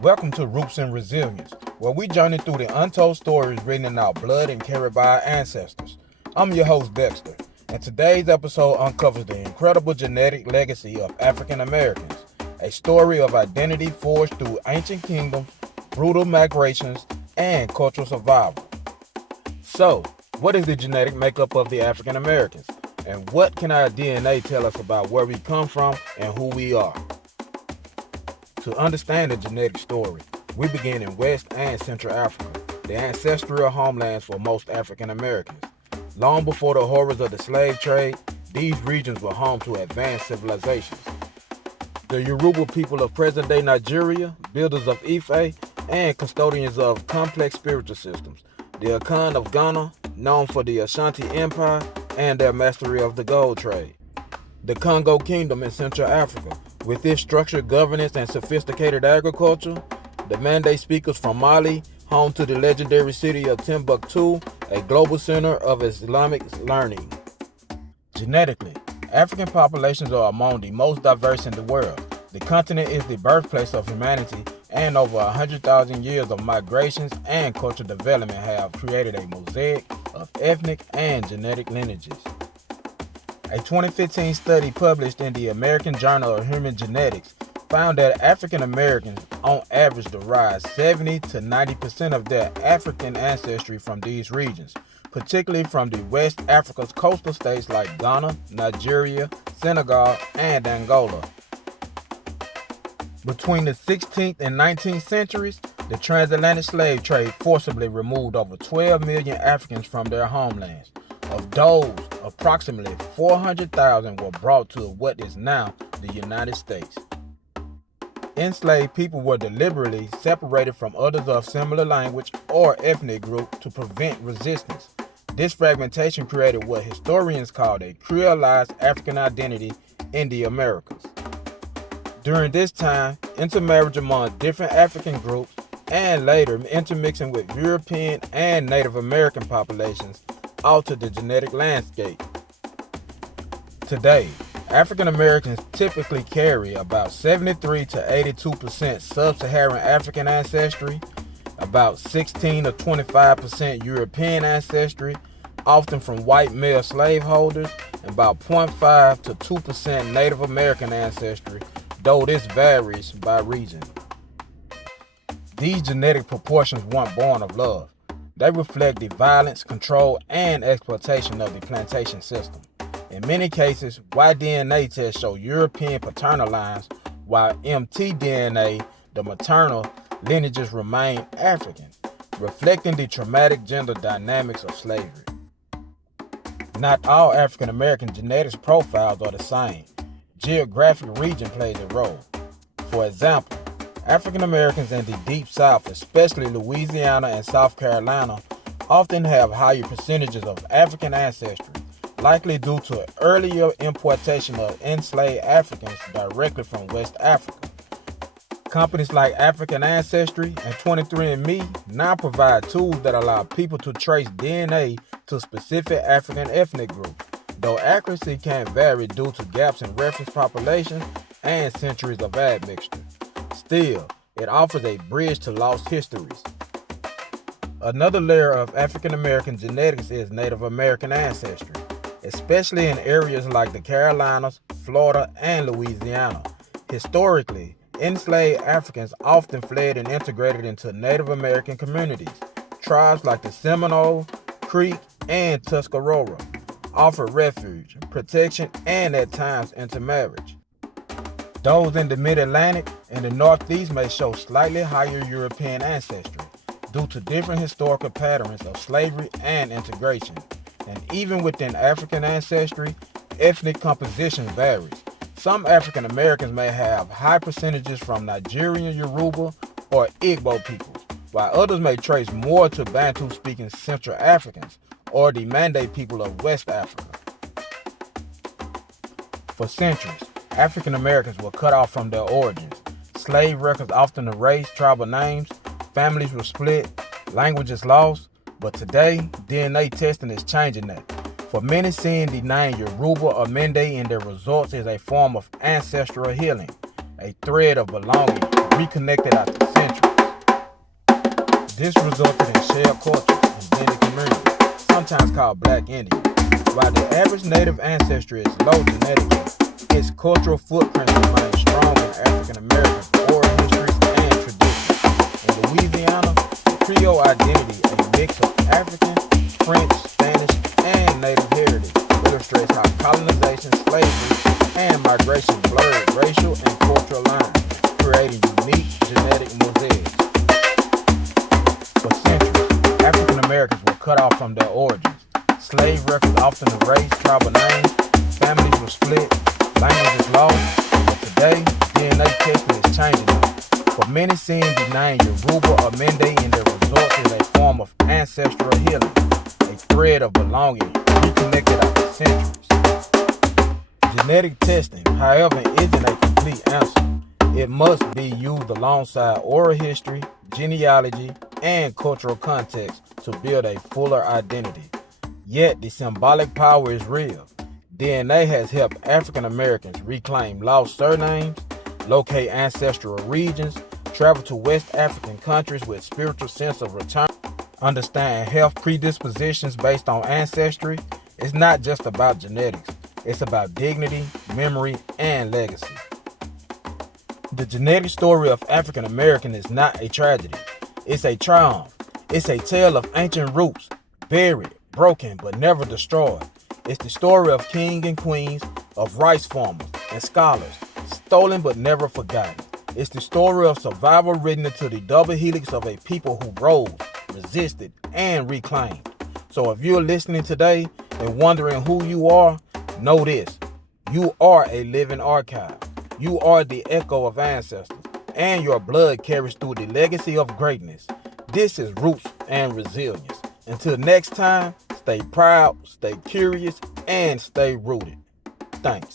Welcome to Roots and Resilience, where we journey through the untold stories written in our blood and carried by our ancestors. I'm your host, Dexter, and today's episode uncovers the incredible genetic legacy of African Americans, a story of identity forged through ancient kingdoms, brutal migrations, and cultural survival. So, what is the genetic makeup of the African Americans, and what can our DNA tell us about where we come from and who we are? To understand the genetic story, we begin in West and Central Africa, the ancestral homelands for most African Americans. Long before the horrors of the slave trade, these regions were home to advanced civilizations. The Yoruba people of present-day Nigeria, builders of Ife, and custodians of complex spiritual systems. The Akan of Ghana, known for the Ashanti Empire and their mastery of the gold trade. The Congo Kingdom in Central Africa, with its structured governance and sophisticated agriculture. The Mande speakers from Mali, home to the legendary city of Timbuktu, a global center of Islamic learning. Genetically, African populations are among the most diverse in the world. The continent is the birthplace of humanity, and over 100,000 years of migrations and cultural development have created a mosaic of ethnic and genetic lineages. A 2015 study published in the American Journal of Human Genetics found that African Americans on average derive 70 to 90% of their African ancestry from these regions, particularly from the West Africa's coastal states like Ghana, Nigeria, Senegal, and Angola. Between the 16th and 19th centuries, the transatlantic slave trade forcibly removed over 12 million Africans from their homelands. Of those, approximately 400,000 were brought to what is now the United States. Enslaved people were deliberately separated from others of similar language or ethnic group to prevent resistance. This fragmentation created what historians called a creolized African identity in the Americas. During this time, intermarriage among different African groups and later intermixing with European and Native American populations altered the genetic landscape. Today, African Americans typically carry about 73 to 82% sub-Saharan African ancestry, about 16 to 25% European ancestry, often from white male slaveholders, and about 0.5 to 2% Native American ancestry, though this varies by region. These genetic proportions weren't born of love. They reflect the violence, control, and exploitation of the plantation system. In many cases, Y-DNA tests show European paternal lines, while mtDNA, the maternal lineages, remain African, reflecting the traumatic gender dynamics of slavery. Not all African American genetics profiles are the same. Geographic region plays a role. For example, African Americans in the Deep South, especially Louisiana and South Carolina, often have higher percentages of African ancestry, likely due to earlier importation of enslaved Africans directly from West Africa. Companies like African Ancestry and 23andMe now provide tools that allow people to trace DNA to specific African ethnic groups, though accuracy can vary due to gaps in reference populations and centuries of admixture. Still, it offers a bridge to lost histories. Another layer of African American genetics is Native American ancestry, especially in areas like the Carolinas, Florida, and Louisiana. Historically, enslaved Africans often fled and integrated into Native American communities. Tribes like the Seminole, Creek, and Tuscarora offered refuge, protection, and at times intermarriage. Those in the Mid-Atlantic and the Northeast may show slightly higher European ancestry due to different historical patterns of slavery and integration. And even within African ancestry, ethnic composition varies. Some African Americans may have high percentages from Nigerian Yoruba or Igbo peoples, while others may trace more to Bantu-speaking Central Africans or the Mande people of West Africa. For centuries, African Americans were cut off from their origins. Slave records often erased tribal names, families were split, languages lost, but today, DNA testing is changing that. For many, seeing the name Yoruba or Mende in their results is a form of ancestral healing, a thread of belonging, reconnected after centuries. This resulted in shared cultures and blended communities, sometimes called Black Indians. While the average native ancestry is low genetically, its cultural footprint remains strong in African Americans' oral histories and traditions. In Louisiana, Creole identity, a mix of African, French, Spanish, and native heritage, illustrates how colonization, slavery, and migration blurred racial and cultural lines, creating unique genetic mosaics. For centuries, African Americans were cut off from their origins. Slave records often erased tribal names, families were split, languages lost, but today, DNA testing is changing them. For many, seeing the name Yoruba or Mende in their results is a form of ancestral healing, a thread of belonging reconnected after centuries. Genetic testing, however, isn't a complete answer. It must be used alongside oral history, genealogy, and cultural context to build a fuller identity. Yet the symbolic power is real. DNA has helped African Americans reclaim lost surnames, locate ancestral regions, travel to West African countries with spiritual sense of return, understand health predispositions based on ancestry. It's not just about genetics. It's about dignity, memory, and legacy. The genetic story of African American is not a tragedy. It's a triumph. It's a tale of ancient roots, buried, broken, but never destroyed. It's the story of kings and queens, of rice farmers and scholars, stolen but never forgotten. It's the story of survival written into the double helix of a people who rose, resisted, and reclaimed. So if you're listening today and wondering who you are, know this: you are a living archive. You are the echo of ancestors, and your blood carries through the legacy of greatness. This is Roots and Resilience. Until next time, stay proud, stay curious, and stay rooted. Thanks.